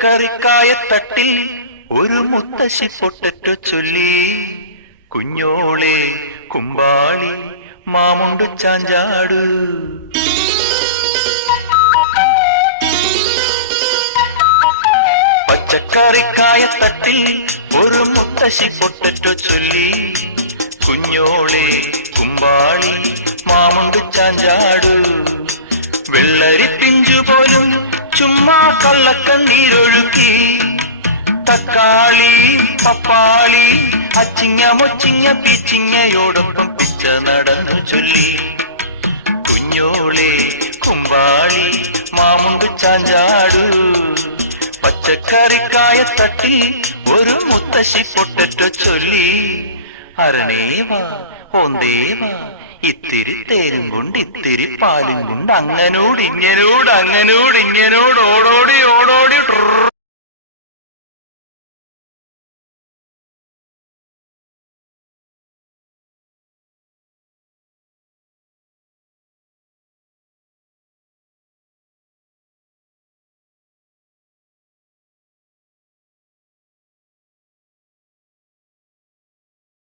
പച്ചക്കറിക്കായത്തട്ടിൽ ഒരു മുത്തശ്ശി പൊട്ടറ്റോ ചൊല്ലി, കുഞ്ഞോളെ കുമ്പാളി മാമുണ്ടു ചാഞ്ചാടു. പച്ചക്കറിക്കായത്തട്ടിൽ ഒരു മുത്തശ്ശി പൊട്ടറ്റോ ചൊല്ലി, കുഞ്ഞോളെ കുമ്പാളി മാമുണ്ടു ചാഞ്ചാടു. വെള്ളരി പിഞ്ചു പോലും ചുമ്മാ കള്ളക്കണ്ണീരൊഴുക്കി, തക്കാളി പപ്പാളി അച്ചിങ്ങ മൊച്ചിങ്ങ പീച്ചിങ്ങയോടൊപ്പം പിച്ച നടന്നു ചൊല്ലി, കുഞ്ഞോളെ കുമ്പാളി മാമുണ്ടു ചാഞ്ചാടു. പച്ചക്കറിക്കായത്തട്ടിൽ ഒരു മുത്തശ്ശി പൊട്ടറ്റോ ചൊല്ലി, അരണേവാ ഓന്തേവാ ഇത്തിരി തേരും കൊണ്ട് ഇത്തിരി പാലും കൊണ്ട് അങ്ങനോട് ഇങ്ങനോട് ഓടോടി